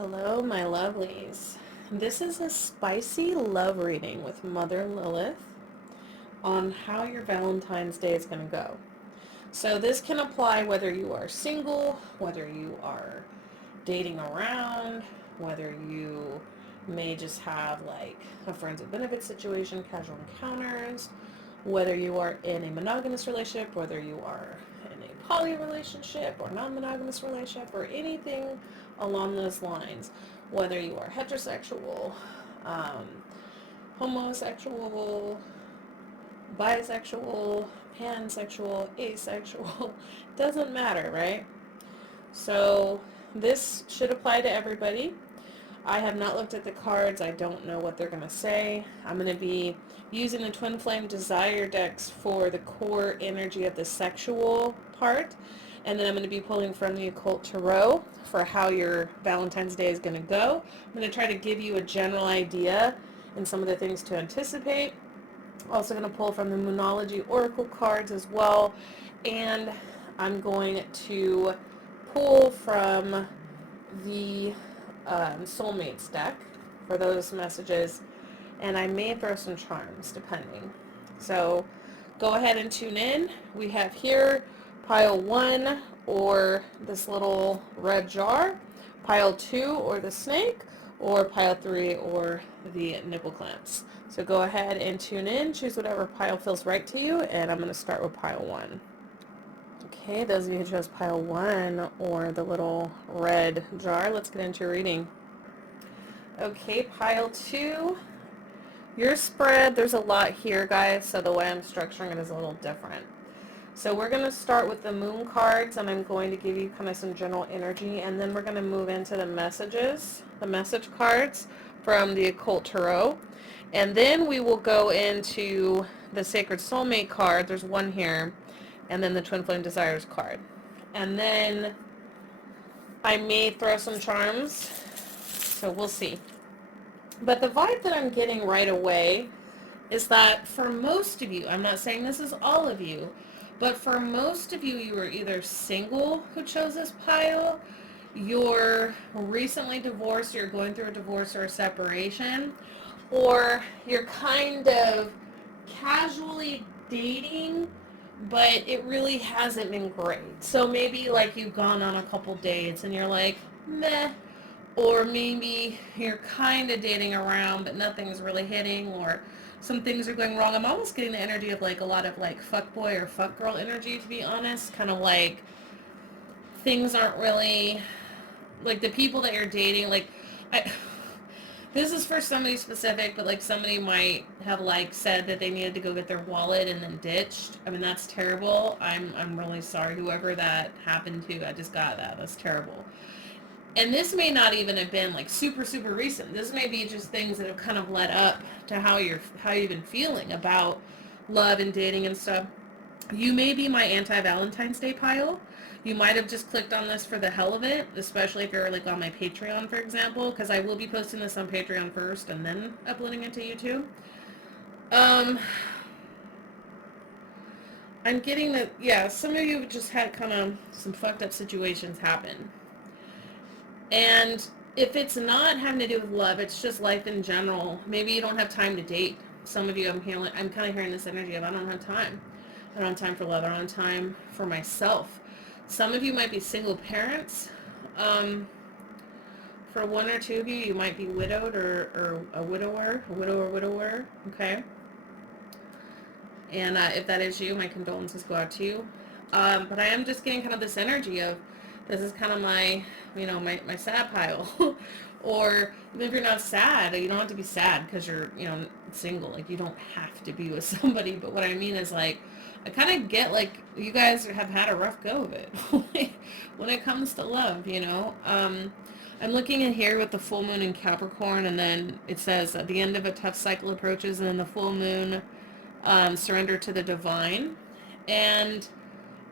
Hello, my lovelies. This is a spicy love reading with Mother Lilith on how your Valentine's Day is going to go. So this can apply whether you are single, whether you are dating around, whether you may just have like a friends with benefits situation, casual encounters, whether you are in a monogamous relationship, whether you are in a poly relationship or non-monogamous relationship or anything along those lines, whether you are heterosexual, um, homosexual, bisexual, pansexual, asexual, doesn't matter, right? So this should apply to everybody. I have not looked at the cards. I don't know what they're going to say. I'm going to be using the Twin Flame Desire decks for the core energy of the sexual part. And then I'm going to be pulling from the Occult Tarot for how your Valentine's Day is going to go. I'm going to try to give you a general idea and some of the things to anticipate. Also going to pull from the Moonology Oracle cards as well. And I'm going to pull from the Soulmates deck for those messages, and I may throw some charms depending. So go ahead and tune in. We have here pile 1 or this little red jar, pile 2 or the snake, or pile 3 or the nipple clamps. So go ahead and tune in, choose whatever pile feels right to you, and I'm going to start with pile 1. Okay, those of you who chose pile 1 or the little red jar, let's get into your reading. Okay, pile 2. Your spread, there's a lot here, guys, so the way I'm structuring it is a little different. So we're going to start with the moon cards, and I'm going to give you kind of some general energy, and then we're going to move into the messages, the message cards from the Occult Tarot. And then we will go into the Sacred Soulmate card. There's one here. And then the Twin Flame Desires card. And then I may throw some charms, so we'll see. But the vibe that I'm getting right away is that for most of you, I'm not saying this is all of you, but for most of you, you are either single who chose this pile, you're recently divorced, you're going through a divorce or a separation, or you're kind of casually dating, but it really hasn't been great. So maybe like you've gone on a couple dates and you're like, meh, or maybe you're kind of dating around but nothing's really hitting, or some things are going wrong. I'm almost getting the energy of like a lot of like fuckboy or fuckgirl energy, to be honest, kind of like things aren't really, like the people that you're dating, like this is for somebody specific, but like somebody might have like said that they needed to go get their wallet and then ditched. I mean, that's terrible. I'm really sorry, whoever that happened to. I just got that. That's terrible. And this may not even have been like super, super recent. This may be just things that have kind of led up to how you've been feeling about love and dating and stuff. You may be my anti-Valentine's Day pile. You might have just clicked on this for the hell of it, especially if you're like on my Patreon, for example, because I will be posting this on Patreon first and then uploading it to YouTube. I'm getting that, yeah, some of you have just had kind of some fucked up situations happen. And if it's not having to do with love, it's just life in general. Maybe you don't have time to date. Some of you, I'm kind of hearing this energy of I don't have time. I don't have time for love. I don't have time for myself. Some of you might be single parents. For one or two of you, you might be widowed or a widower, okay? And if that is you, my condolences go out to you. But I am just getting kind of this energy of, this is kind of my, my sad pile. Or even if you're not sad, you don't have to be sad because you're, single. Like, you don't have to be with somebody. But what I mean is, like, I kind of get, like, you guys have had a rough go of it when it comes to love, I'm looking in here with the full moon in Capricorn, and then it says at the end of a tough cycle approaches, and then the full moon, surrender to the divine. And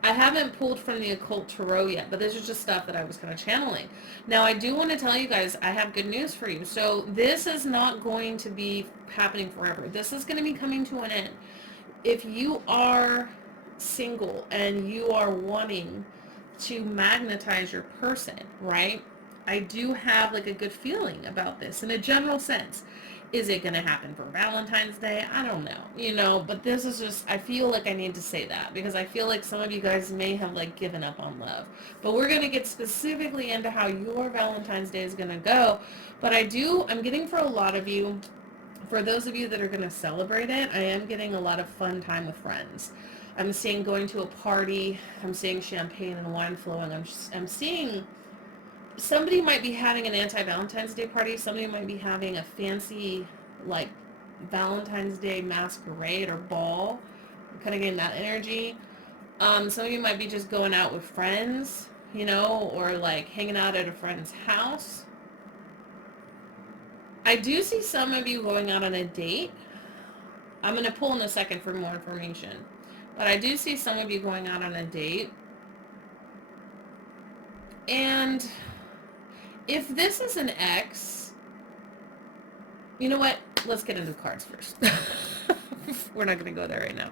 I haven't pulled from the Occult Tarot yet, but this is just stuff that I was kind of channeling. Now, I do want to tell you guys, I have good news for you. So this is not going to be happening forever. This is going to be coming to an end. If you are single and you are wanting to magnetize your person, right? I do have like a good feeling about this in a general sense. Is it going to happen for Valentine's Day? I don't know, but this is just, I feel like I need to say that because I feel like some of you guys may have like given up on love. But we're going to get specifically into how your Valentine's Day is going to go. But I'm getting for a lot of you, for those of you that are going to celebrate it, I am getting a lot of fun time with friends. I'm seeing going to a party. I'm seeing champagne and wine flowing. I'm seeing somebody might be having an anti-Valentine's Day party. Somebody might be having a fancy, like, Valentine's Day masquerade or ball. I'm kind of getting that energy. Some of you might be just going out with friends, or like hanging out at a friend's house. I do see some of you going out on a date. I'm going to pull in a second for more information. But I do see some of you going out on a date. And if this is an ex, you know what? Let's get into the cards first. We're not going to go there right now.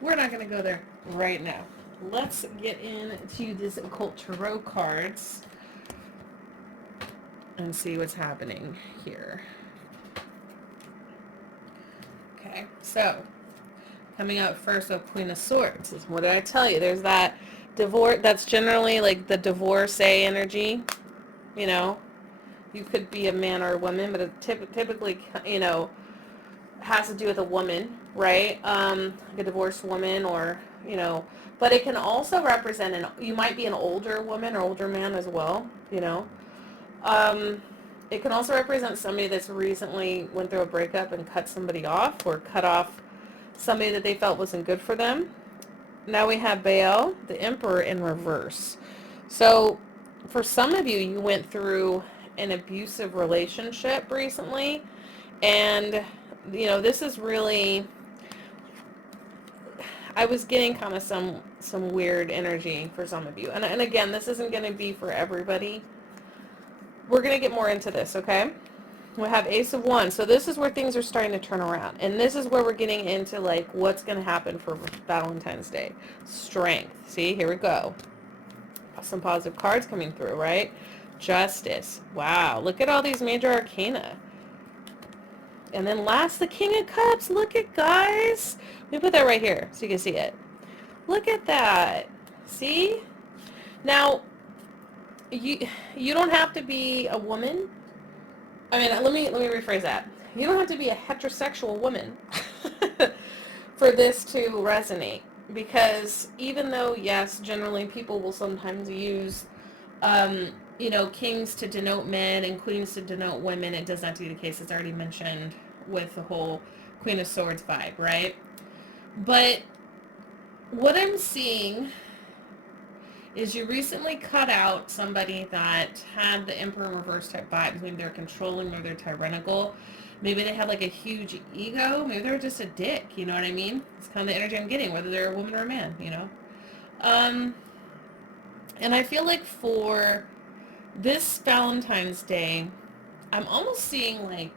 We're not going to go there right now. Let's get into this occult tarot cards and see what's happening here. Okay, so coming out first, Queen of Swords. What did I tell you? There's that divorce. That's generally like the divorcee energy. You could be a man or a woman, but it typically, has to do with a woman, right? Like a divorced woman, or but it can also represent you might be an older woman or older man as well. It can also represent somebody that's recently went through a breakup and cut somebody off, or cut off somebody that they felt wasn't good for them. Now we have Baal, the Emperor, in reverse. So for some of you, you went through an abusive relationship recently, and this is really, I was getting kind of some weird energy for some of you, and again, this isn't going to be for everybody. We're going to get more into this, okay? We have Ace of Wands. So this is where things are starting to turn around. And this is where we're getting into, like, what's going to happen for Valentine's Day. Strength. See, here we go. Some positive cards coming through, right? Justice. Wow. Look at all these major arcana. And then last, the King of Cups. Look at, guys. Let me put that right here so you can see it. Look at that. See? Now, you don't have to be a woman. I mean, let me rephrase that. You don't have to be a heterosexual woman for this to resonate, because even though, yes, generally people will sometimes use, kings to denote men and queens to denote women, it does not be the case. It's already mentioned with the whole Queen of Swords vibe, right? But what I'm seeing is you recently cut out somebody that had the Emperor in reverse type vibes. Maybe they're controlling, maybe they're tyrannical. Maybe they have like a huge ego. Maybe they're just a dick, you know what I mean? It's kind of the energy I'm getting, whether they're a woman or a man, And I feel like for this Valentine's Day, I'm almost seeing like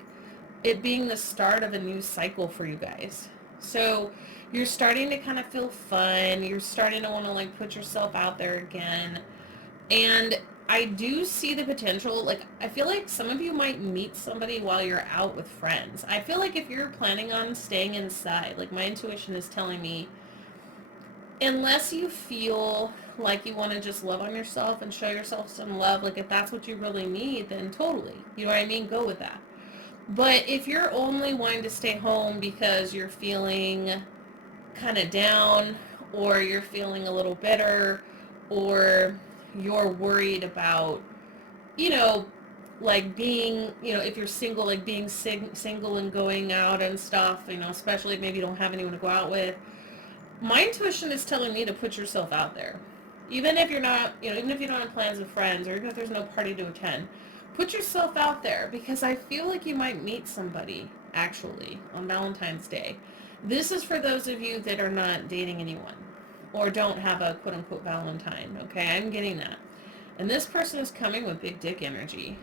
it being the start of a new cycle for you guys. So you're starting to kind of feel fun. You're starting to want to like put yourself out there again. And I do see the potential. Like, I feel like some of you might meet somebody while you're out with friends. I feel like if you're planning on staying inside, like my intuition is telling me, unless you feel like you want to just love on yourself and show yourself some love, like if that's what you really need, then totally. You know what I mean? Go with that. But if you're only wanting to stay home because you're feeling kind of down, or you're feeling a little bitter, or you're worried about, like being, if you're single, like being single and going out and stuff, especially if maybe you don't have anyone to go out with, my intuition is telling me to put yourself out there. Even if you're not, even if you don't have plans with friends, or even if there's no party to attend, put yourself out there, because I feel like you might meet somebody, actually, on Valentine's Day. This is for those of you that are not dating anyone, or don't have a quote-unquote Valentine, okay? I'm getting that. And this person is coming with big dick energy.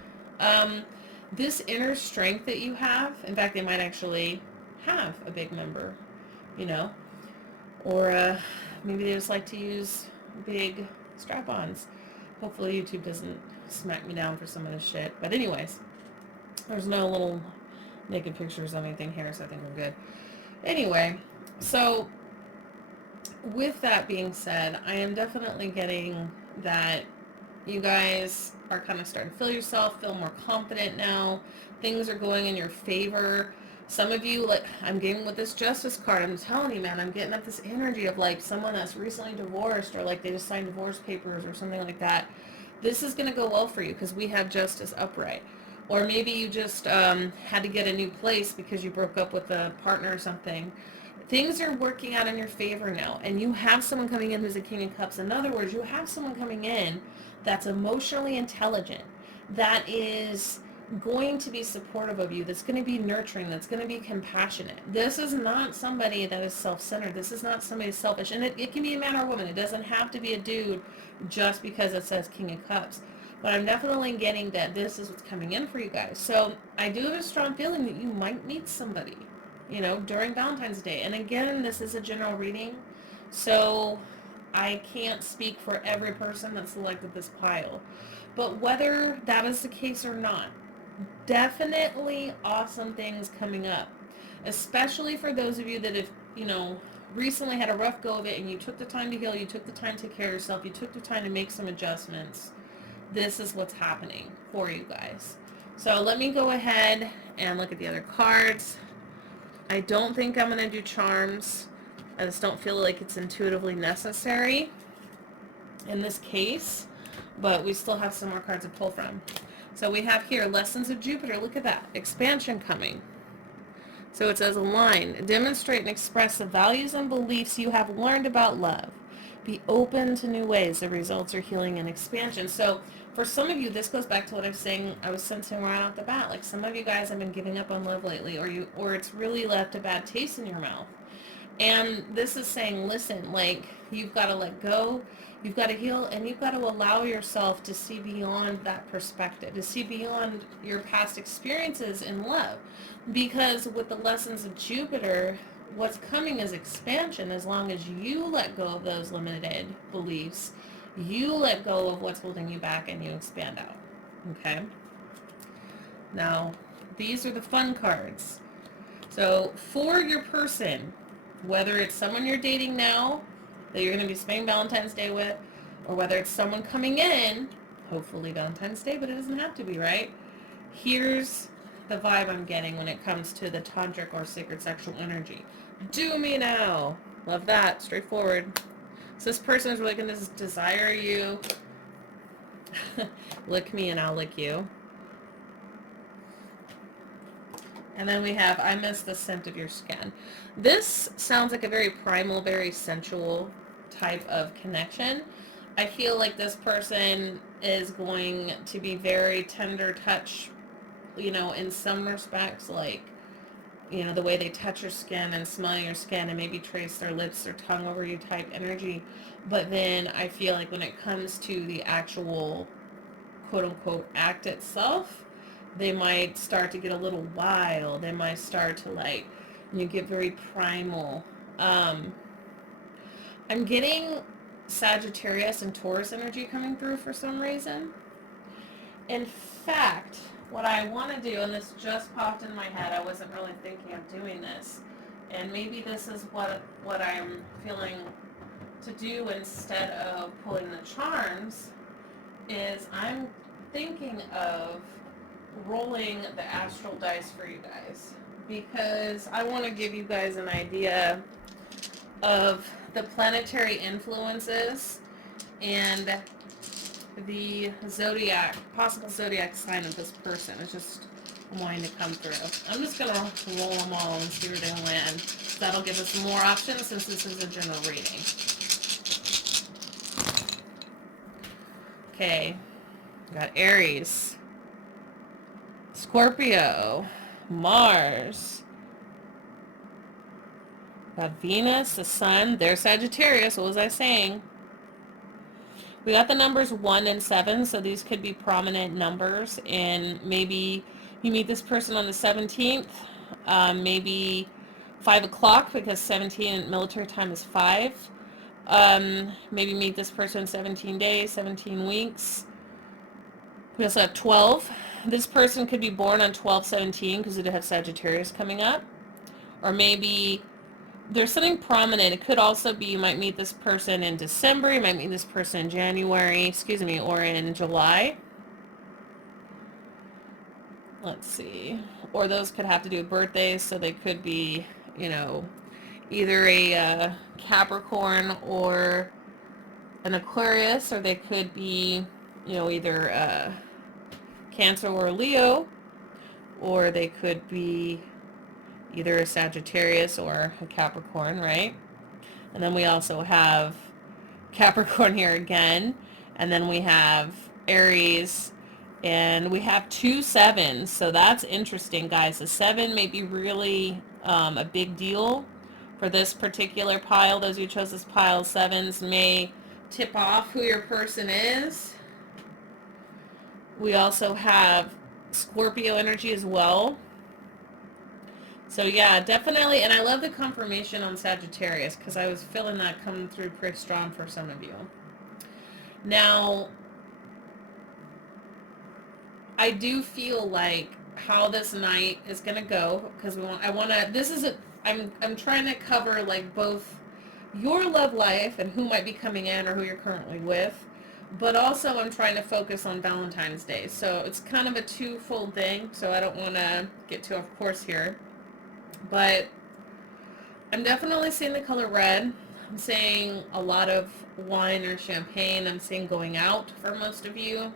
This inner strength that you have, in fact, they might actually have a big member, or maybe they just like to use big strap-ons. Hopefully YouTube doesn't smack me down for some of this shit. But anyways, there's no little naked pictures or anything here, so I think we're good. Anyway, so with that being said, I am definitely getting that you guys are kind of starting to feel yourself, feel more confident now. Things are going in your favor. Some of you, like, I'm getting with this justice card, I'm telling you, man, I'm getting up this energy of like someone that's recently divorced, or like they just signed divorce papers or something like that. This is going to go well for you because we have justice upright. Or maybe you just had to get a new place because you broke up with a partner or something. Things are working out in your favor now, and you have someone coming in who's a King of Cups. In other words, you have someone coming in that's emotionally intelligent, that is going to be supportive of you, that's going to be nurturing, that's going to be compassionate. This is not somebody that is self-centered. This is not somebody selfish. And it can be a man or a woman. It doesn't have to be a dude just because it says King of Cups. But I'm definitely getting that this is what's coming in for you guys. So I do have a strong feeling that you might meet somebody, you know, during Valentine's Day. And again, this is a general reading, so I can't speak for every person that selected this pile. But whether that is the case or not, definitely awesome things coming up, especially for those of you that have, you know, recently had a rough go of it and you took the time to heal, you took the time to take care of yourself, you took the time to make some adjustments. This is what's happening for you guys. So let me go ahead and look at the other cards. I don't think I'm going to do charms. I just don't feel like it's intuitively necessary in this case, but we still have some more cards to pull from. So we have here Lessons of Jupiter. Look at that. Expansion coming. So it says align. Demonstrate and express the values and beliefs you have learned about love. Be open to new ways. The results are healing and expansion. So for some of you, this goes back to what I was sensing right off the bat. Like some of you guys have been giving up on love lately, or it's really left a bad taste in your mouth. And this is saying, listen, like, you've got to let go, you've got to heal, and you've got to allow yourself to see beyond that perspective, to see beyond your past experiences in love. Because with the Lessons of Jupiter, what's coming is expansion. As long as you let go of those limited beliefs, you let go of what's holding you back, and you expand out. Okay? Now, these are the fun cards. So for your person, whether it's someone you're dating now that you're going to be spending Valentine's Day with, or whether it's someone coming in, hopefully Valentine's Day, but it doesn't have to be, right? Here's the vibe I'm getting when it comes to the tantric or sacred sexual energy. Do me now. Love that. Straightforward. So this person is really going to desire you. Lick me and I'll lick you. And then we have, I miss the scent of your skin. This sounds like a very primal, very sensual type of connection. I feel like this person is going to be very tender touch, you know, in some respects, like, you know, the way they touch your skin and smell your skin and maybe trace their lips or tongue over you type energy. But then I feel like when it comes to the actual quote-unquote act itself, they might start to get a little wild. They might start to, like, you get very primal. I'm getting Sagittarius and Taurus energy coming through for some reason. In fact, what I want to do, and this just popped in my head, I wasn't really thinking of doing this, and maybe this is what I'm feeling to do instead of pulling the charms, is I'm thinking of rolling the astral dice for you guys, because I want to give you guys an idea of the planetary influences and the zodiac, possible zodiac sign of this person. It's just wanting to come through. I'm just going to roll them all and see where they land. That'll give us more options since this is a general reading. Okay, got Aries, Scorpio, Mars, got Venus, the Sun, there's Sagittarius, what was I saying? We got the numbers 1 and 7, so these could be prominent numbers, and maybe you meet this person on the 17th, maybe 5 o'clock, because 17 military time is 5. Maybe meet this person in 17 days, 17 weeks. We also have 12. This person could be born on 12/17 because it has Sagittarius coming up. Or maybe there's something prominent. It could also be you might meet this person in December, you might meet this person in January, or in July. Let's see. Or those could have to do with birthdays, so they could be, either a Capricorn or an Aquarius, or they could be, either Cancer or Leo, or they could be either a Sagittarius or a Capricorn, right? And then we also have Capricorn here again, and then we have Aries, and we have 2 sevens, so that's interesting, guys. The 7 may be really a big deal for this particular pile. Those who chose this pile, 7s may tip off who your person is. We also have Scorpio energy as well. So yeah, definitely, and I love the confirmation on Sagittarius because I was feeling that coming through pretty strong for some of you. Now, I do feel like how this night is going to go, because I'm trying to cover like both your love life and who might be coming in or who you're currently with, but also I'm trying to focus on Valentine's Day. So it's kind of a twofold thing, so I don't want to get too off course here. But I'm definitely seeing the color red. I'm seeing a lot of wine or champagne. I'm seeing going out for most of you.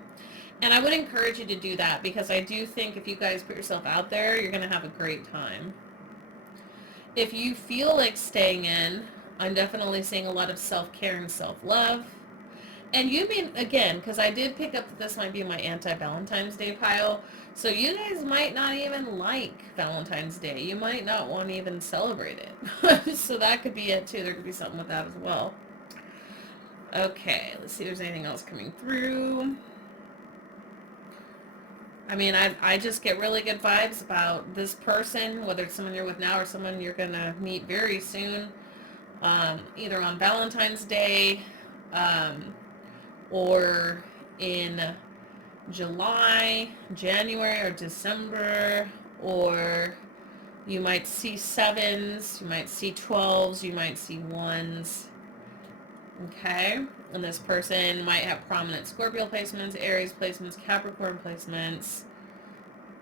And I would encourage you to do that, because I do think if you guys put yourself out there, you're going to have a great time. If you feel like staying in, I'm definitely seeing a lot of self-care and self-love. And you mean, again, because I did pick up that this might be my anti-Valentine's Day pile, so you guys might not even like Valentine's Day. You might not want to even celebrate it. So that could be it too. There could be something with that as well. Okay, let's see if there's anything else coming through. I mean, I just get really good vibes about this person, whether it's someone you're with now or someone you're going to meet very soon, either on Valentine's Day, or in July, January, or December, or you might see 7s, you might see 12s, you might see 1s, okay? And this person might have prominent Scorpio placements, Aries placements, Capricorn placements,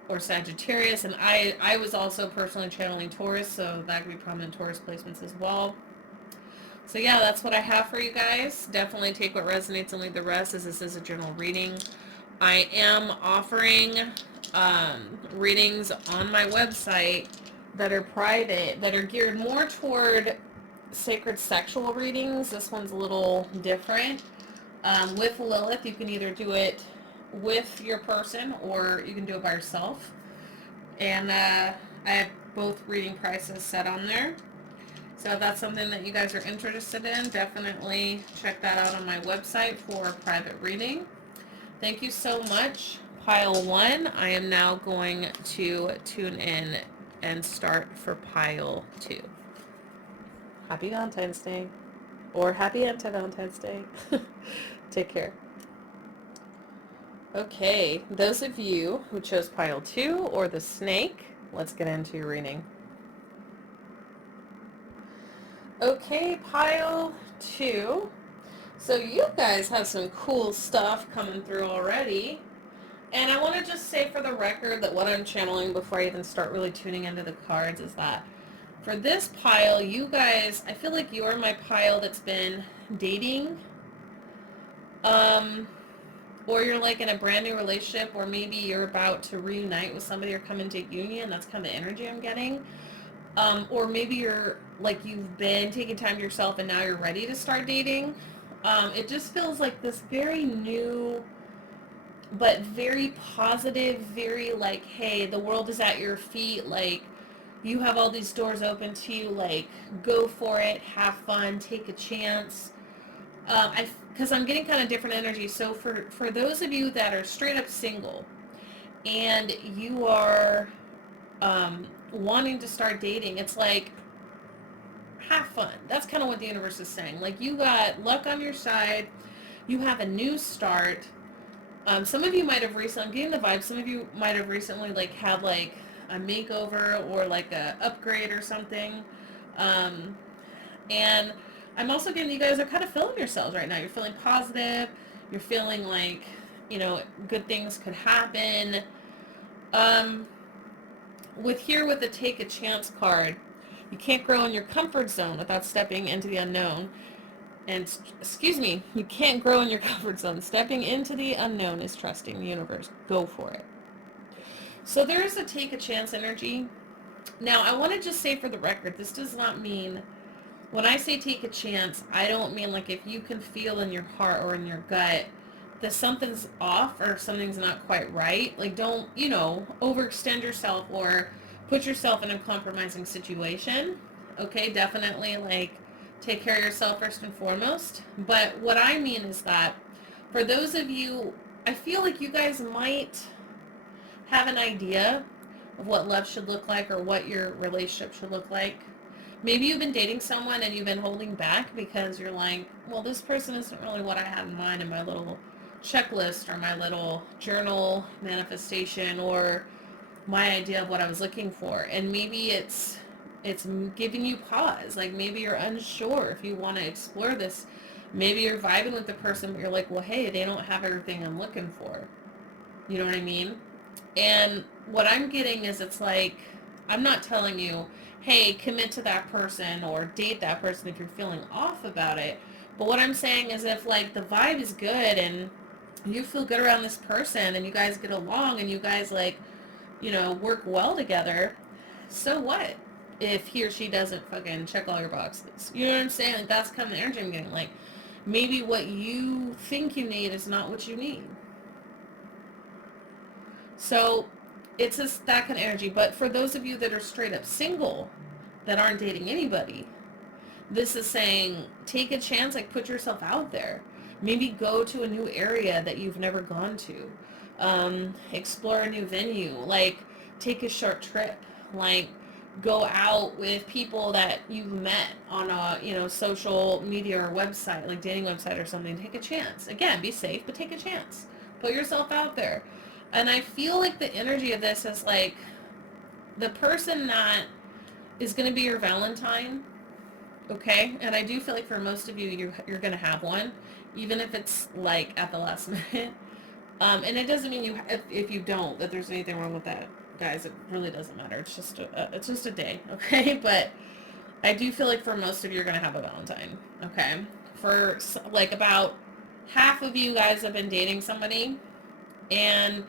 or Sagittarius, and I was also personally channeling Taurus, so that could be prominent Taurus placements as well. So yeah, that's what I have for you guys. Definitely take what resonates and leave the rest, as this is a general reading. I am offering readings on my website that are private, that are geared more toward sacred sexual readings. This one's a little different. With Lilith, you can either do it with your person or you can do it by yourself. And I have both reading prices set on there. So if that's something that you guys are interested in, definitely check that out on my website for a private reading. Thank you so much, pile 1. I am now going to tune in and start for pile 2. Happy Valentine's Day, or happy anti-Valentine's Day. Take care. Okay, those of you who chose pile 2 or the snake, let's get into your reading. Okay, pile 2. So you guys have some cool stuff coming through already. And I want to just say for the record that what I'm channeling before I even start really tuning into the cards is that for this pile, you guys, I feel like you're my pile that's been dating. Or you're like in a brand new relationship, or maybe you're about to reunite with somebody or come into union. That's kind of the energy I'm getting. Or maybe you're like you've been taking time to yourself and now you're ready to start dating. It just feels like this very new, but very positive, very like, hey, the world is at your feet. Like, you have all these doors open to you. Like, go for it, have fun, take a chance. Because I'm getting kind of different energy. So for those of you that are straight up single and you are wanting to start dating, it's like, have fun. That's kind of what the universe is saying. Like, you got luck on your side. You have a new start. Some of you might have recently, I'm getting the vibe, some of you might have recently, like, had, like, a makeover or, like, a upgrade or something. And I'm also getting you guys are kind of feeling yourselves right now. You're feeling positive. You're feeling like, good things could happen. With the take a chance card, you can't grow in your comfort zone without stepping into the unknown. And, excuse me, you can't grow in your comfort zone. Stepping into the unknown is trusting the universe. Go for it. So there is a take a chance energy. Now, I want to just say for the record, this does not mean, when I say take a chance, I don't mean like if you can feel in your heart or in your gut that something's off or something's not quite right. Like, don't, overextend yourself or put yourself in a compromising situation. Okay, definitely, like, take care of yourself first and foremost. But what I mean is that for those of you, I feel like you guys might have an idea of what love should look like or what your relationship should look like. Maybe you've been dating someone and you've been holding back because you're like, well, this person isn't really what I had in mind in my little checklist or my little journal manifestation or my idea of what I was looking for. And maybe it's giving you pause. Like, maybe you're unsure if you want to explore this. Maybe you're vibing with the person, but you're like, well, hey, they don't have everything I'm looking for. You know what I mean? And what I'm getting is, it's like, I'm not telling you, hey, commit to that person or date that person if you're feeling off about it. But what I'm saying is, if, like, the vibe is good and you feel good around this person and you guys get along and you guys, like, work well together, so what if he or she doesn't fucking check all your boxes? You know what I'm saying? Like, that's kind of the energy I'm getting. Like, maybe what you think you need is not what you need. So it's that kind of energy. But for those of you that are straight up single, that aren't dating anybody, this is saying, take a chance, like, put yourself out there. Maybe go to a new area that you've never gone to. Explore a new venue. Like, take a short trip. Like, go out with people that you've met on a, social media or website, like dating website or something. Take a chance. Again, be safe, but take a chance. Put yourself out there. And I feel like the energy of this is like, the person that is going to be your Valentine, okay? And I do feel like for most of you, you're going to have one, even if it's, like, at the last minute. And it doesn't mean if you don't, that there's anything wrong with that, guys. It really doesn't matter. It's just a day, okay? But I do feel like for most of you, you're going to have a Valentine, okay? For, like, about half of you guys have been dating somebody, and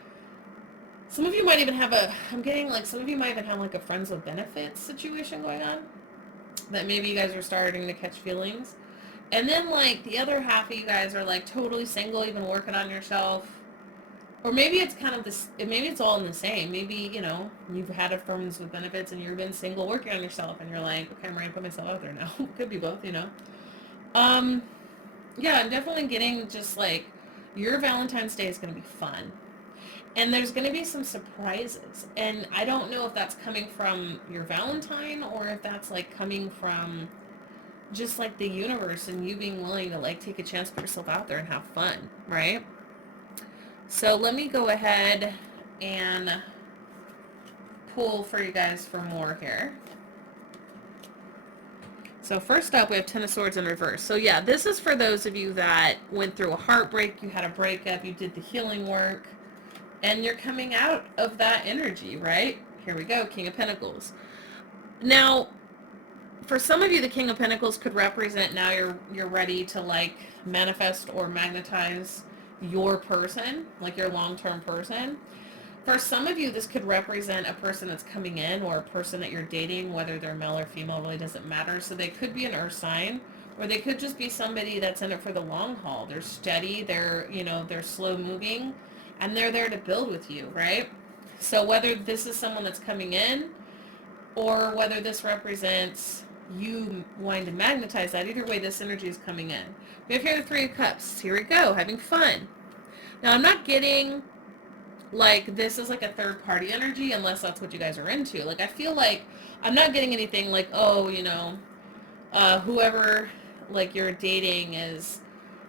some of you might even have I'm getting, like, some of you might even have, like, a friends with benefits situation going on, that maybe you guys are starting to catch feelings. And then, like, the other half of you guys are, like, totally single, even working on yourself. Or maybe it's kind of this, maybe it's all in the same. Maybe, you've had a friends with benefits and you've been single working on yourself and you're like, okay, I'm ready to put myself out there now. Could be both, Yeah, I'm definitely getting just, like, your Valentine's Day is going to be fun. And there's going to be some surprises. And I don't know if that's coming from your Valentine or if that's, like, coming from just, like, the universe and you being willing to, like, take a chance, put yourself out there and have fun, right? So let me go ahead and pull for you guys for more here. So first up, we have Ten of Swords in reverse. So yeah, this is for those of you that went through a heartbreak, you had a breakup, you did the healing work, and you're coming out of that energy, right? Here we go, King of Pentacles. Now, for some of you, the King of Pentacles could represent now you're ready to, like, manifest or magnetize your person, like your long-term person. For some of you, this could represent a person that's coming in or a person that you're dating, whether they're male or female, really doesn't matter. So they could be an earth sign, or they could just be somebody that's in it for the long haul. They're steady, they're slow moving, and they're there to build with you, right? So whether this is someone that's coming in or whether this represents you wanting to magnetize that, either way, this energy is coming in. We have here the Three of Cups. Here we go, having fun. Now, I'm not getting, like, this is like a third party energy unless that's what you guys are into. Like, I feel like I'm not getting anything like, oh, Whoever, like, you're dating is,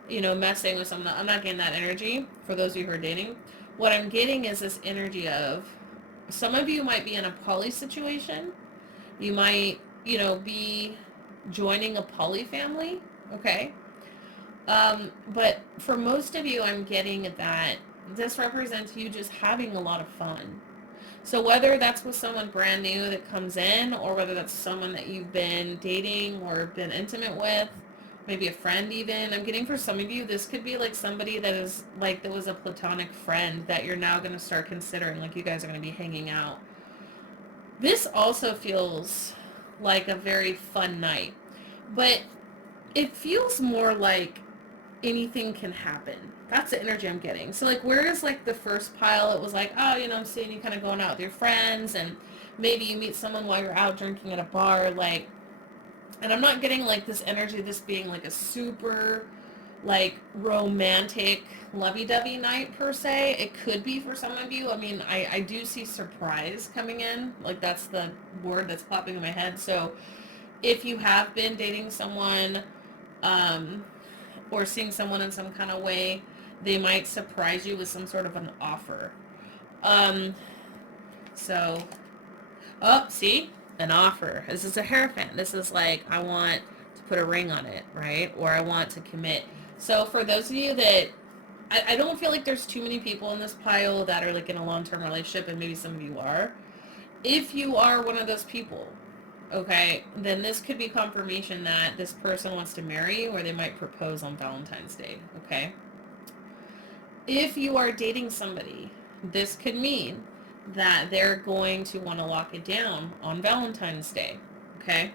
messing with someone. I'm not getting that energy for those of you who are dating. What I'm getting is this energy of, some of you might be in a poly situation. You might, be joining a poly family, okay? But for most of you, I'm getting that this represents you just having a lot of fun. So whether that's with someone brand new that comes in, or whether that's someone that you've been dating or been intimate with, maybe a friend even, I'm getting for some of you, this could be like somebody that is like, that was a platonic friend that you're now going to start considering, like you guys are going to be hanging out. This also feels like a very fun night, but it feels more like anything can happen. That's the energy I'm getting. So like, whereas like the first pile, it was like, oh, I'm seeing you kind of going out with your friends, and maybe you meet someone while you're out drinking at a bar, like, and I'm not getting like this energy of this being like a super like romantic lovey-dovey night per se. It could be for some of you. I mean, I do see surprise coming in. Like, that's the word that's popping in my head. So if you have been dating someone, um, or seeing someone in some kind of way, they might surprise you with some sort of an offer. Um, so, oh, see? An offer. This is a Hierophant. This is like, I want to put a ring on it, right? Or I want to commit. So for those of you that, I don't feel like there's too many people in this pile that are like in a long-term relationship, and maybe some of you are. If you are one of those people, okay, then this could be confirmation that this person wants to marry you, or they might propose on Valentine's Day, okay? If you are dating somebody, this could mean that they're going to want to lock it down on Valentine's Day, okay?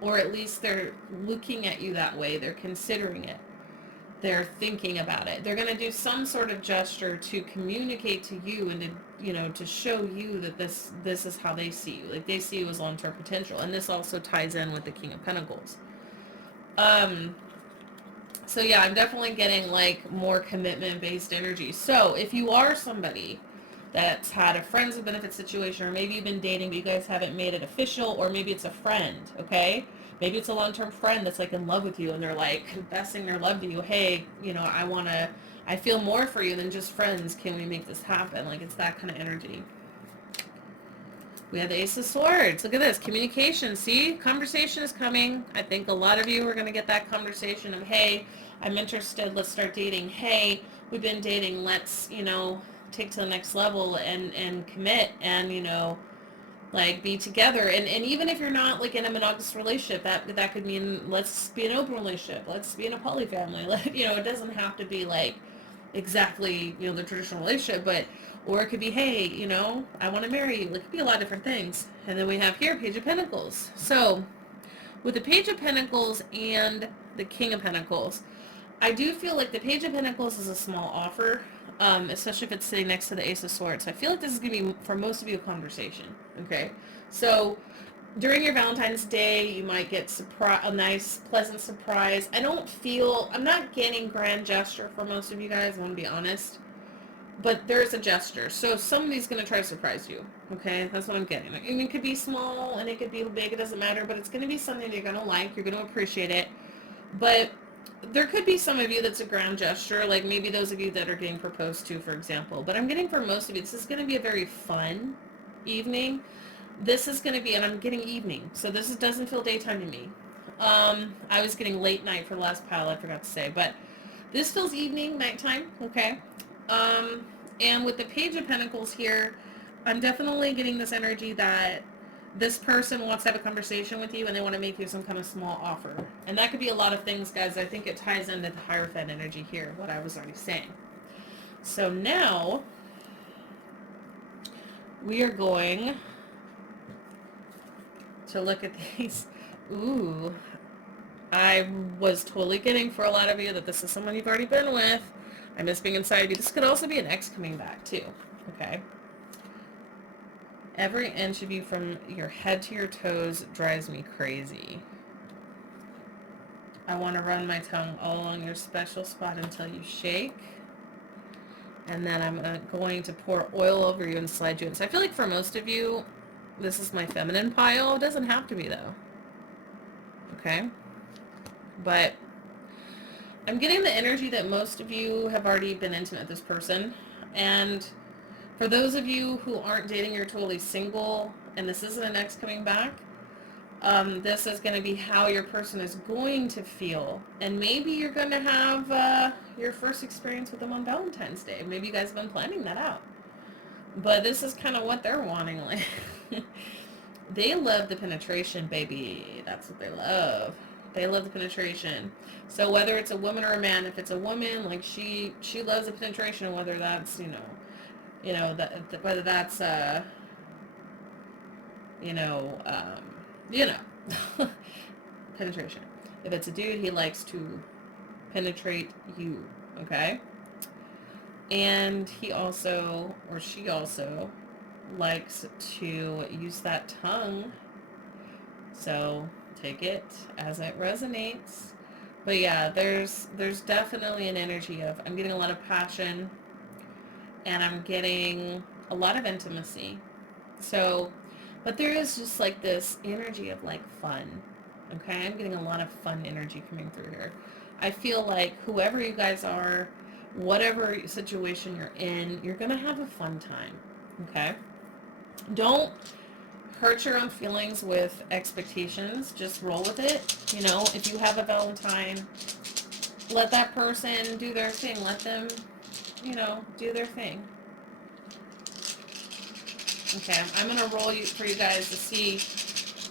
Or at least they're looking at you that way. They're considering it. They're thinking about it. They're going to do some sort of gesture to communicate to you, and to, to show you that this is how they see you. Like, they see you as long-term potential. And this also ties in with the King of Pentacles. So yeah, I'm definitely getting like more commitment-based energy. So if you are somebody that's had a friends with benefits situation, or maybe you've been dating but you guys haven't made it official, or maybe it's a friend, okay? Maybe it's a long-term friend that's like in love with you, and they're like confessing their love to you. Hey, I feel more for you than just friends. Can we make this happen? Like, it's that kind of energy. We have the Ace of Swords. Look at this. Communication. See? Conversation is coming. I think a lot of you are going to get that conversation of, hey, I'm interested. Let's start dating. Hey, we've been dating. Let's, take to the next level and commit and, like, be together. And even if you're not like in a monogamous relationship, that could mean let's be an open relationship. Let's be in a poly family. It doesn't have to be like exactly, the traditional relationship, but, or it could be, hey, I want to marry you. It could be a lot of different things. And then we have here Page of Pentacles. So with the Page of Pentacles and the King of Pentacles, I do feel like the Page of Pentacles is a small offer, especially if it's sitting next to the Ace of Swords. I feel like this is going to be, for most of you, a conversation, okay? So during your Valentine's Day, you might get a nice, pleasant surprise. I'm not getting grand gesture for most of you guys, I want to be honest. But there's a gesture. So somebody's going to try to surprise you, okay? That's what I'm getting. I mean, it could be small and it could be big, it doesn't matter, but it's going to be something that you're going to like, you're going to appreciate it. But there could be some of you that's a grand gesture, like maybe those of you that are getting proposed to, for example. But I'm getting for most of you, this is going to be a very fun evening. This is going to be, and I'm getting evening, so doesn't feel daytime to me. I was getting late night for the last pile, I forgot to say, but this feels evening, nighttime, okay? And with the Page of Pentacles here, I'm definitely getting this energy that this person wants to have a conversation with you, and they want to make you some kind of small offer. And that could be a lot of things, guys. I think it ties into the Hierophant energy here, what I was already saying. So now, we are going to look at these. Ooh, I was totally getting for a lot of you that this is someone you've already been with. I miss being inside of you. This could also be an ex coming back too, okay? Every inch of you from your head to your toes drives me crazy. I want to run my tongue all along your special spot until you shake. And then I'm going to pour oil over you and slide you in. So I feel like for most of you, this is my feminine pile. It doesn't have to be, though. okay? But I'm getting the energy that most of you have already been intimate with this person. And for those of you who aren't dating, you're totally single, and this isn't an ex coming back, this is going to be how your person is going to feel. And maybe you're going to have your first experience with them on Valentine's Day. Maybe you guys have been planning that out. But this is kind of what they're wanting. Like, they love the penetration, baby. That's what they love. They love the penetration. So whether it's a woman or a man, if it's a woman, like she loves the penetration, whether that's, whether that's, you know, you know, penetration. If it's a dude, he likes to penetrate you, okay? And he also, or she also, likes to use that tongue. So take it as it resonates. But yeah, there's definitely an energy of, I'm getting a lot of passion, and I'm getting a lot of intimacy. So, but there is just like this energy of like fun. Okay, I'm getting a lot of fun energy coming through here. I feel like whoever you guys are, whatever situation you're in, you're going to have a fun time. Okay? Don't hurt your own feelings with expectations. Just roll with it. You know, if you have a Valentine, let that person do their thing. Let them, do their thing. Okay, I'm going to roll for you guys to see,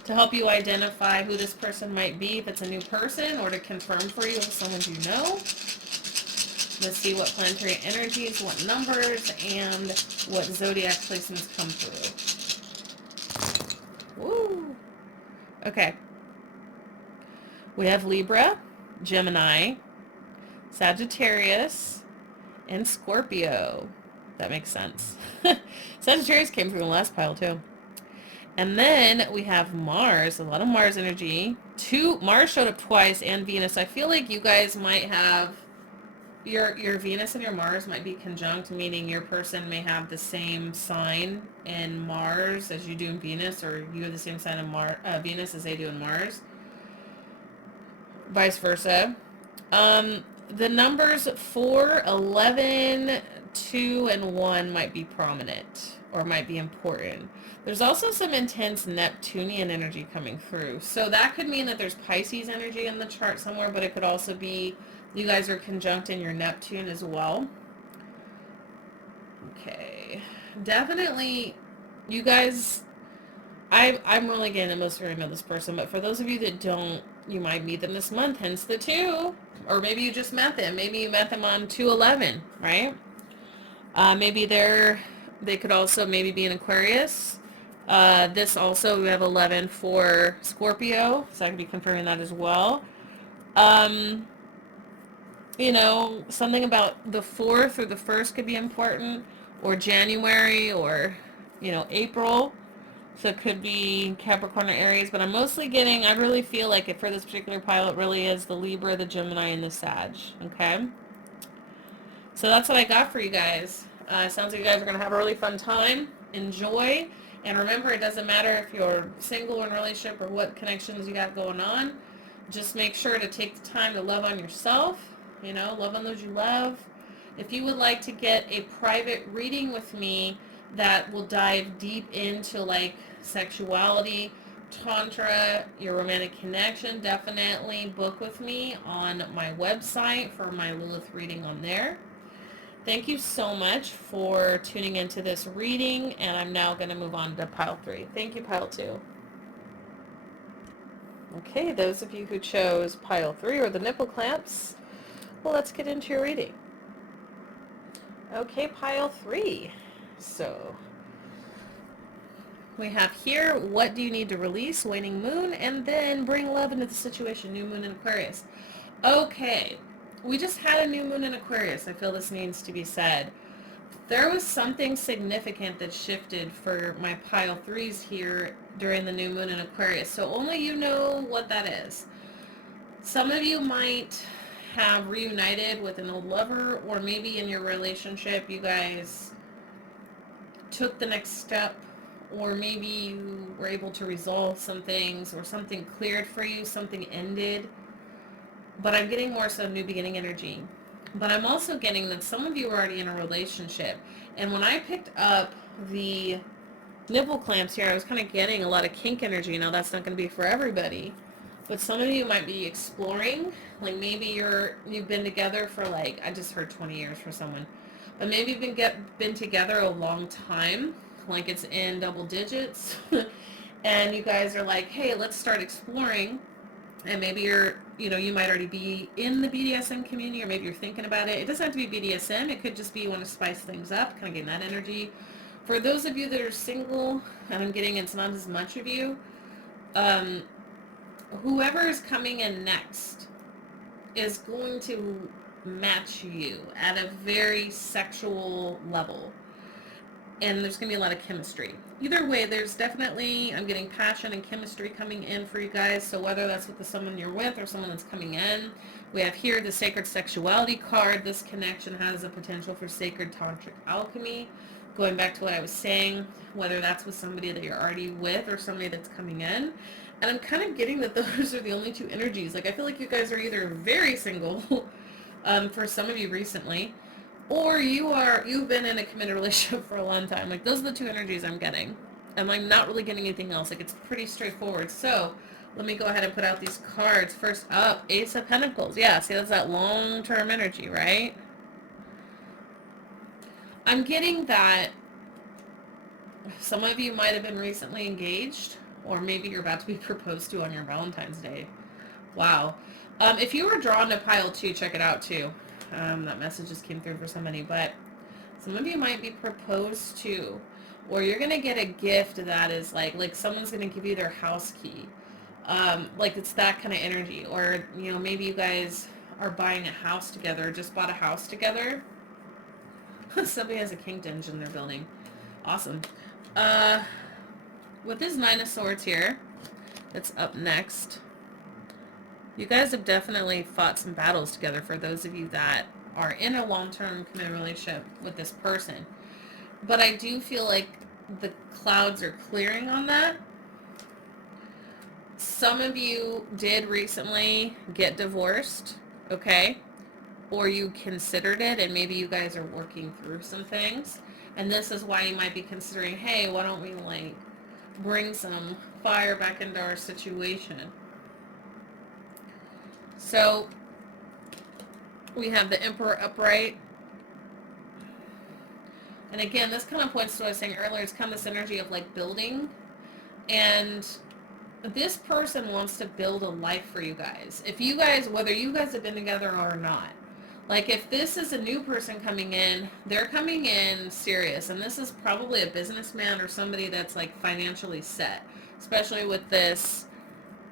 to help you identify who this person might be, if it's a new person, or to confirm for you if someone you know. Let's see what planetary energies, what numbers, and what zodiac placements come through. Woo! Okay. We have Libra, Gemini, Sagittarius, and Scorpio. That makes sense. Sagittarius came through in the last pile too. And then we have Mars, a lot of Mars energy. Mars showed up twice, and Venus. I feel like you guys might have, your Venus and your Mars might be conjunct, meaning your person may have the same sign in Mars as you do in Venus, or you have the same sign in Venus as they do in Mars. Vice versa. The numbers 4, 11, 2, and 1 might be prominent or might be important. There's also some intense Neptunian energy coming through. So that could mean that there's Pisces energy in the chart somewhere, but it could also be you guys are conjunct in your Neptune as well. Okay. Definitely, you guys, I'm really getting most of you know this person, but for those of you that don't, you might meet them this month, hence the 2. Or maybe you just met them. Maybe you met them on 2/11, right? Maybe they could also maybe be an Aquarius. This also, we have 11 for Scorpio, so I could be confirming that as well. Something about the 4th or the 1st could be important, or January, or, April. So it could be Capricorn or Aries, but I'm mostly getting, I really feel like for this particular pile, it really is the Libra, the Gemini, and the Sag, okay? So that's what I got for you guys. Sounds like you guys are going to have a really fun time. Enjoy. And remember, it doesn't matter if you're single or in a relationship or what connections you got going on. Just make sure to take the time to love on yourself. Love on those you love. If you would like to get a private reading with me that will dive deep into like sexuality, tantra, your romantic connection, definitely book with me on my website for my Lilith reading on there. Thank you so much for tuning into this reading, and I'm now going to move on to pile 3. Thank you, pile 2. Okay, those of you who chose pile 3 or the nipple clamps, well, let's get into your reading. Okay, pile 3. So we have here, what do you need to release, waning moon, and then bring love into the situation, new moon in Aquarius. Okay, we just had a new moon in Aquarius. I feel this needs to be said. There was something significant that shifted for my pile 3s here during the new moon in Aquarius. So only you know what that is. Some of you might have reunited with an old lover, or maybe in your relationship you guys took the next step, or maybe you were able to resolve some things, or something cleared for you, something ended. But I'm getting more so new beginning energy. But I'm also getting that some of you are already in a relationship. And when I picked up the nipple clamps here, I was kind of getting a lot of kink energy. Now that's not going to be for everybody, but some of you might be exploring. Like maybe you've been together for, like, I just heard 20 years for someone, but maybe you've been together a long time, like it's in double digits, and you guys are like, hey, let's start exploring. And maybe you might already be in the BDSM community, or maybe you're thinking about it. It doesn't have to be BDSM. It could just be you want to spice things up, kind of getting that energy. For those of you that are single, and I'm getting it's not as much of you, whoever is coming in next is going to match you at a very sexual level. And there's going to be a lot of chemistry. Either way, there's definitely, I'm getting passion and chemistry coming in for you guys. So whether that's with someone you're with or someone that's coming in, we have here the sacred sexuality card. This connection has a potential for sacred tantric alchemy. Going back to what I was saying, whether that's with somebody that you're already with or somebody that's coming in. And I'm kind of getting that those are the only two energies. Like, I feel like you guys are either very single, for some of you recently, or you've been in a committed relationship for a long time. Like, those are the two energies I'm getting. And I'm not really getting anything else. Like, it's pretty straightforward. So let me go ahead and put out these cards. First up, Ace of Pentacles. Yeah, see, that's that long-term energy, right? I'm getting that some of you might have been recently engaged, or maybe you're about to be proposed to on your Valentine's Day. Wow. If you were drawn to pile 2, check it out too. That message just came through for somebody, but some of you might be proposed to, or you're going to get a gift that is like someone's going to give you their house key. Like, it's that kind of energy. Or, maybe you guys are buying a house together, or just bought a house together. Somebody has a kink dungeon they're building. Awesome. With this Nine of Swords here, that's up next, you guys have definitely fought some battles together, for those of you that are in a long-term committed relationship with this person. But I do feel like the clouds are clearing on that. Some of you did recently get divorced, okay? Or you considered it, and maybe you guys are working through some things. And this is why you might be considering, hey, why don't we, like, bring some fire back into our situation? So we have the Emperor upright. And again, this kind of points to what I was saying earlier. It's kind of this energy of, like, building. And this person wants to build a life for you guys. If you guys, whether you guys have been together or not, like, if this is a new person coming in, they're coming in serious. And this is probably a businessman or somebody that's, like, financially set, especially with this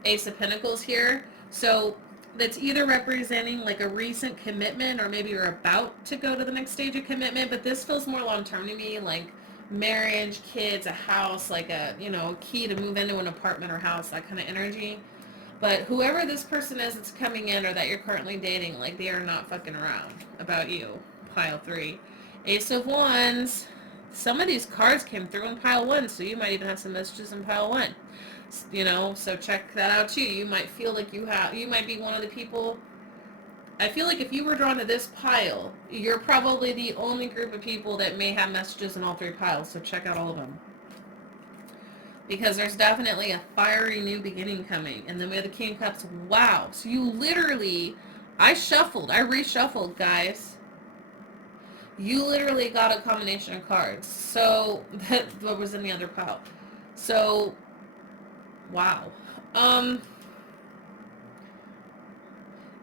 Ace of Pentacles here. So that's either representing, like, a recent commitment, or maybe you're about to go to the next stage of commitment. But this feels more long-term to me, like marriage, kids, a house, like a, key to move into an apartment or house, that kind of energy. But whoever this person is that's coming in, or that you're currently dating, like, they are not fucking around about you. Pile 3. Ace of Wands. Some of these cards came through in pile 1, so you might even have some messages in pile 1. So check that out too. You might feel like you might be one of the people. I feel like if you were drawn to this pile, you're probably the only group of people that may have messages in all 3 piles, so check out all of them. Because there's definitely a fiery new beginning coming. And then we have the King of Cups. Wow. So you literally, I reshuffled, guys. You literally got a combination of cards. So, what was in the other pile? So, wow.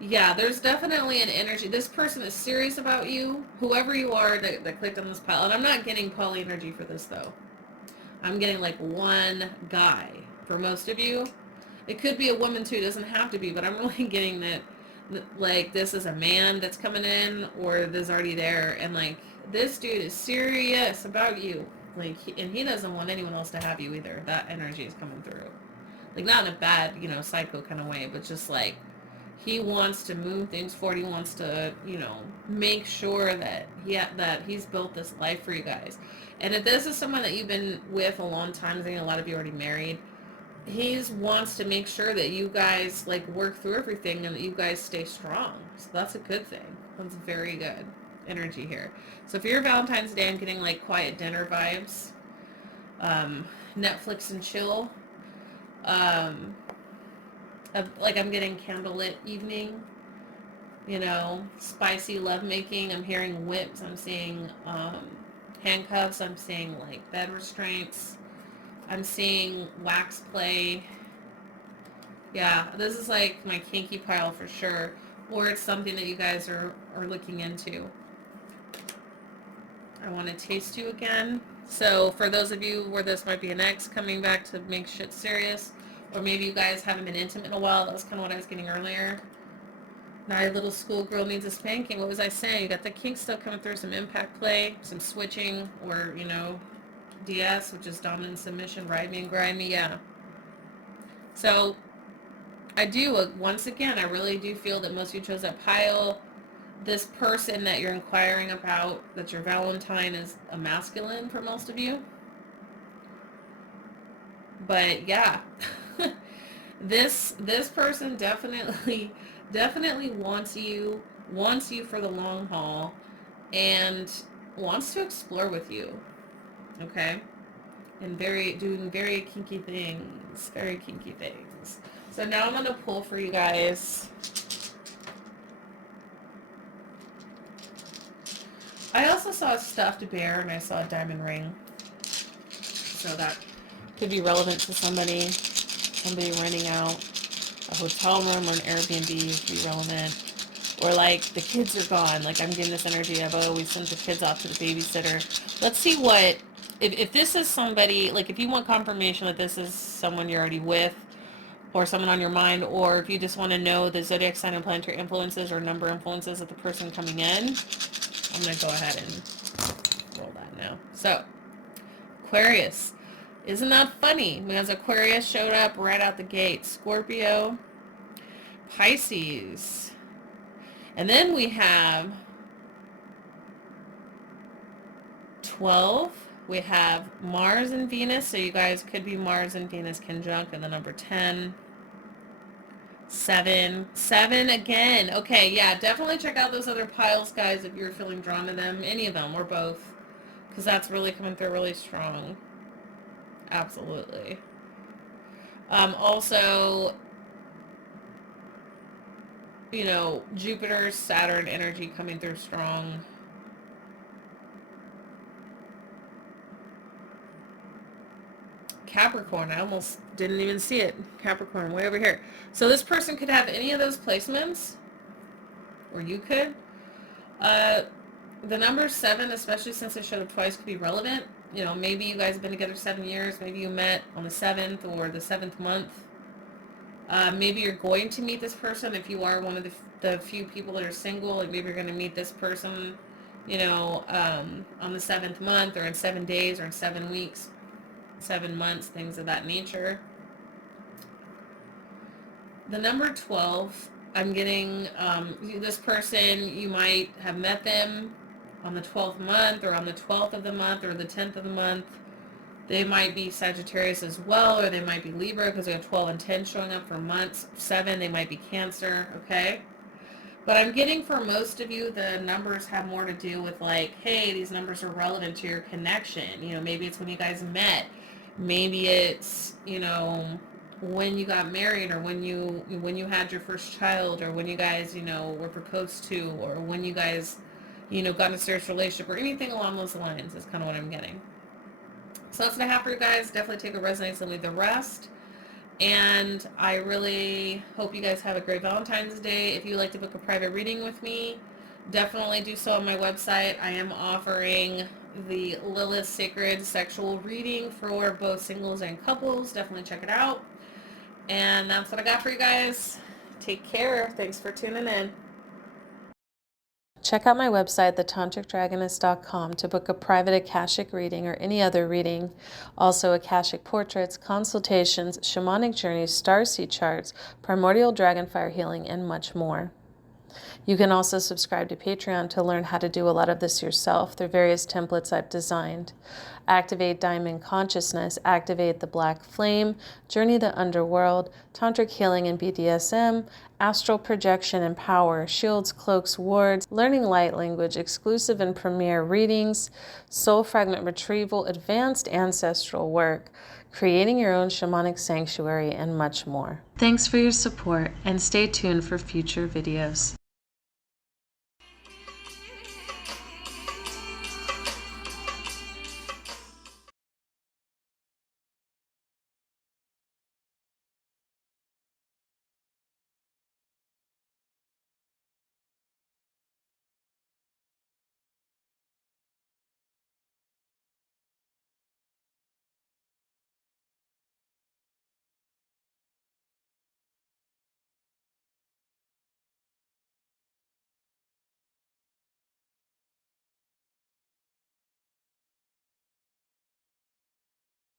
Yeah, there's definitely an energy. This person is serious about you. Whoever you are that clicked on this pile. And I'm not getting poly energy for this, though. I'm getting, like, one guy for most of you. It could be a woman too, it doesn't have to be, but I'm really getting that, like, this is a man that's coming in, or this is already there, and, like, this dude is serious about you. Like, and he doesn't want anyone else to have you either. That energy is coming through. Like, not in a bad, psycho kind of way, but just, like, He wants to move things forward. He wants to, you know, make sure that that he's built this life for you guys. And if this is someone that you've been with a long time, I think a lot of you already married, he wants to make sure that you guys like work through everything and that you guys stay strong. So that's a good thing. That's very good energy here. So for your Valentine's Day, I'm getting like quiet dinner vibes, Netflix and chill. Um, like I'm getting candlelit evening, you know, spicy lovemaking. I'm hearing whips. I'm seeing handcuffs. I'm seeing like bed restraints. I'm seeing wax play. Yeah, this is like my kinky pile for sure. Or it's something that you guys are looking into. I want to taste you again. So for those of you where this might be an ex coming back to make shit serious, or maybe you guys haven't been intimate in a while, that was kind of what I was getting earlier. Now your little schoolgirl needs a spanking. What was I saying? You got the kink stuff coming through, some impact play, some switching, or, you know, DS, which is dominant submission, ride me and grind me, yeah. So I do, once again, I really do feel that most of you chose that pile. This person that you're inquiring about, that your Valentine, is a masculine for most of you. But yeah, this person definitely wants you for the long haul and wants to explore with you. Okay? And doing very kinky things. Very kinky things. So now I'm gonna pull for you guys. I also saw a stuffed bear and I saw a diamond ring. So that could be relevant to somebody renting out a hotel room or an Airbnb could be relevant. Or like the kids are gone. Like I'm getting this energy of, oh, we sent the kids off to the babysitter. Let's see what, if this is somebody, like if you want confirmation that this is someone you're already with or someone on your mind, or if you just want to know the zodiac sign and planetary influences or number influences of the person coming in, I'm going to go ahead and roll that now. So, Aquarius. Isn't that funny? Because Aquarius showed up right out the gate. Scorpio, Pisces. And then we have 12. We have Mars and Venus. So you guys could be Mars and Venus conjunct. And the number 10. 7. 7 again. Okay, yeah, definitely check out those other piles, guys, if you're feeling drawn to them. Any of them, or both. Because that's really coming through really strong. Absolutely. Also, you know, Jupiter, Saturn energy coming through strong. Capricorn, I almost didn't even see it. Capricorn, way over here. So this person could have any of those placements, or you could. The number 7, especially since it showed up twice, could be relevant. You know, maybe you guys have been together 7 years. Maybe you met on the 7th or the 7th month. Maybe you're going to meet this person if you are one of the few people that are single. Like maybe you're going to meet this person, you know, on the 7th month or in 7 days or in 7 weeks, 7 months, things of that nature. The number 12, I'm getting this person, you might have met them on the 12th month or on the 12th of the month or the 10th of the month. They might be Sagittarius as well, or they might be Libra because we have 12 and 10 showing up for months. 7, they might be Cancer, okay? But I'm getting for most of you, the numbers have more to do with like, hey, these numbers are relevant to your connection. You know, maybe it's when you guys met. Maybe it's, you know, when you got married, or when you had your first child, or when you guys, you know, were proposed to, or when you guys, you know, got in a serious relationship, or anything along those lines is kind of what I'm getting. So that's what I have for you guys. Definitely take a resonance and leave the rest. And I really hope you guys have a great Valentine's Day. If you'd like to book a private reading with me, definitely do so on my website. I am offering the Lilith Sacred Sexual Reading for both singles and couples. Definitely check it out. And that's what I got for you guys. Take care. Thanks for tuning in. Check out my website, thetantricdragoness.com, to book a private Akashic reading or any other reading. Also, Akashic portraits, consultations, shamanic journeys, starseed charts, primordial dragonfire healing, and much more. You can also subscribe to Patreon to learn how to do a lot of this yourself through various templates I've designed. Activate Diamond Consciousness, Activate the Black Flame, Journey the Underworld, Tantric Healing and BDSM, Astral Projection and Power, Shields, Cloaks, Wards, Learning Light Language, Exclusive and Premier Readings, Soul Fragment Retrieval, Advanced Ancestral Work, Creating Your Own Shamanic Sanctuary, and much more. Thanks for your support, and stay tuned for future videos.